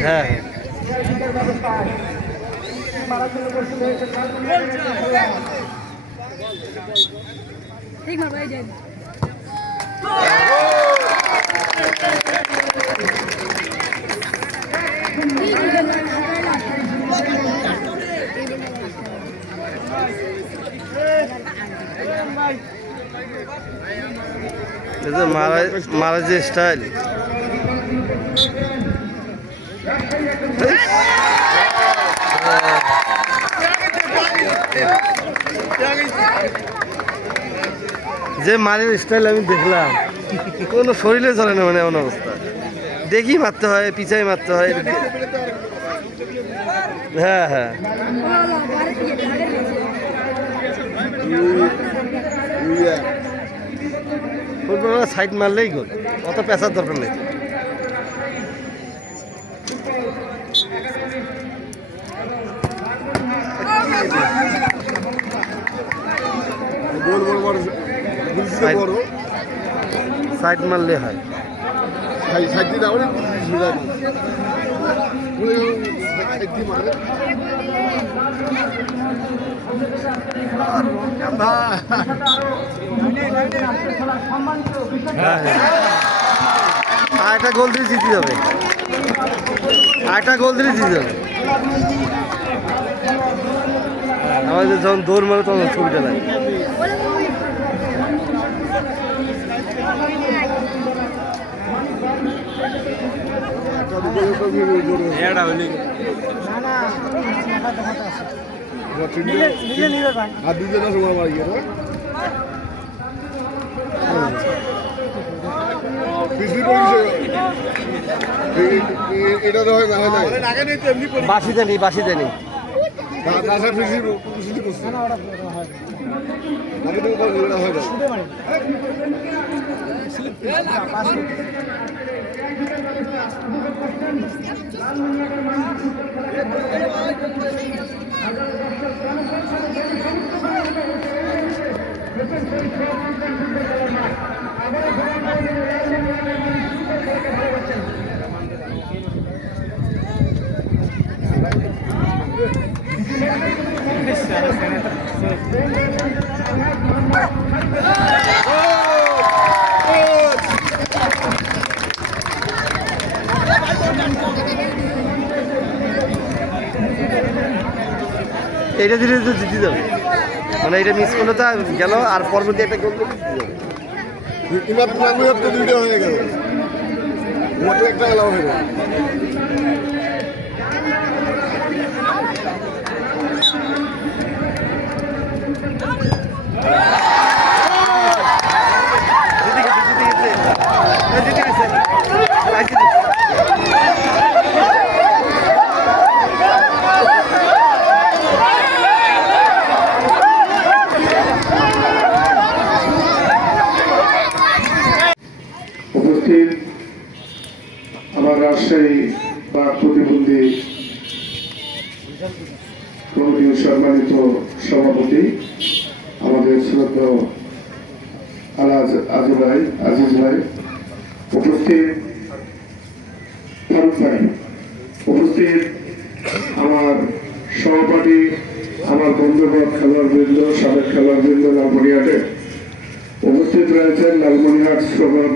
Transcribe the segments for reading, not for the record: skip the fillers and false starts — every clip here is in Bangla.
হ্যাঁ ঠিক না ভাই যাই মারা যে স্টাইল যে মারের স্টাইল আমি দেখলাম কোনো শরীরে চলে না মানে এমন অবস্থা দেখি মারতে হয় পিছাই মারতে হয় হ্যাঁ হ্যাঁ ফুটবলার সাইড মারলেই গোল অত পেঁচার দরকার নেই সাইড মারলে হয় আরেকটা গোল দিয়ে জিতে যাবে আরেকটা গোল দিয়ে জিতে যাবে আমাদের যখন দৌড় মারে তখন ছবিটা লাগে বাসি দেনি বাসি দেনি এটা ধীরে ধীরে জিতে যাবে মানে এটা মিস করলে তো গেল আর পরবর্তী একটা গোল দুইটা হয়ে গেল একটা এলাও হয়ে গেল আমার রাজশাহী বা প্রতিবন্ধী কমিটির সম্মানিত সভাপতি আমাদের শ্রদ্ধেয় আলাজ আজিজ ভাই উপস্থিত ফারুক ভাই উপস্থিত আমার সহপাঠী আমার বন্ধুবর্গ খেলোয়াড়বৃন্দ সাবেক খেলোয়াড়বৃন্দ লালমনিরহাটে উপস্থিত রয়েছেন লালমনিরহাট শ্রবণ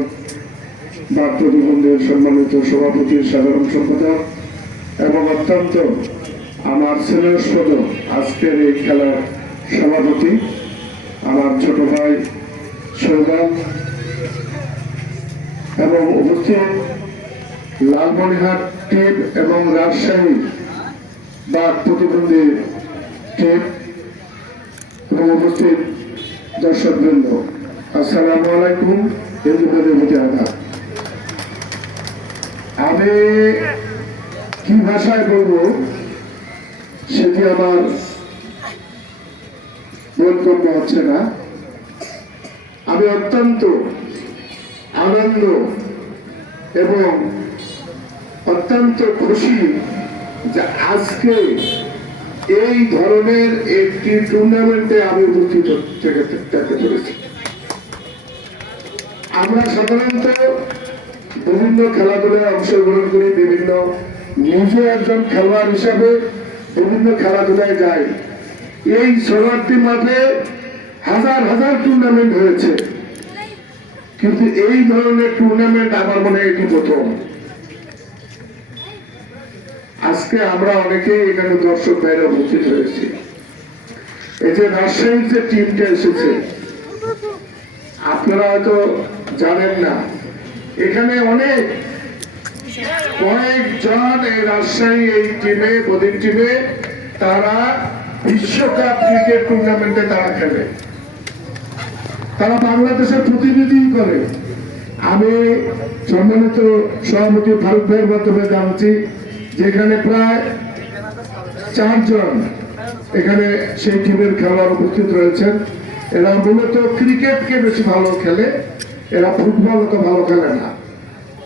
বা প্রতিবন্ধীর সম্মানিত সভাপতি সাধারণ সম্পাদক এবং অত্যন্ত আমার স্নেহস্পদ আজকের এই খেলার সভাপতি আমার ছোট ভাই সৌগান এবং উপস্থিত লালমনিরহাট টিম এবং রাজশাহী বা প্রতিবন্ধী টিম এবং উপস্থিত দর্শকবৃন্দ আসসালামু আলাইকুম। হিন্দু প্রতি আঘাত আমি কি ভাষায় বলবো সেটি আমার বক্তব্য হচ্ছে না। আমি অত্যন্ত আনন্দ এবং অত্যন্ত খুশি যে আজকে এই ধরনের একটি টুর্নামেন্টে আমি উপস্থিত থাকতে পেরেছি। আমরা সাধারণত বিভিন্ন খেলাধুলায় অংশগ্রহণ করি, বিভিন্ন নিজে একজন খেলোয়াড় হিসাবে বিভিন্ন খেলাধুলায় যাই। এই শরণার্থী মাঠে হাজার হাজার টুর্নামেন্ট হয়েছে, কিন্তু এই ধরনের টুর্নামেন্ট আমার মনে হয় এটি প্রথম। আজকে আমরা অনেকেই এখানে দর্শক বাইরে উপস্থিত হয়েছি। এই যে রাজশাহীর যে টিমটা এসেছে, আপনারা হয়তো জানেন না, এখানে কয়েকজন এই রাজশাহী এই টিমে বদিন টিমে তারা বিশ্বকাপ ক্রিকেট টুর্নামেন্টে তারা খেলে, তারা বাংলাদেশের প্রতিনিধি করে। আমি সম্মানিত সভাপতি ফারুক ভাইয়ের মাধ্যমে জানছি যেখানে প্রায় 4 জন এখানে সেই টিমের খেলোয়াড় উপস্থিত রয়েছেন। এরা মূলত ক্রিকেটকে বেশি ভালো খেলে, এরা ফুটবল তো ভালো খেলে না।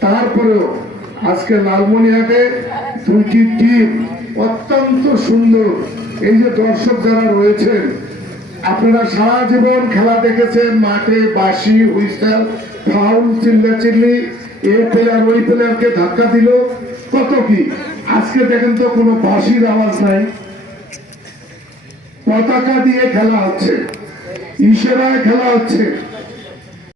তারপরেও আজকে লালমনিরহাটে 2টি টিম অত্যন্ত সুন্দর। এই যে দর্শক যারা রয়েছেন, আপনারা সারা জীবন খেলা দেখেছেন, মাঠে বাঁশি, হুইসেল, ফাউল, চিল্লাচিল্লি, এ প্লেয়ার ওই প্লেয়ারকে ধাক্কা দিল, কত কি। আজকে দেখেন তো কোনো বাঁশির আওয়াজ নাই, পতাকা দিয়ে খেলা হচ্ছে, ইশারায় খেলা হচ্ছে।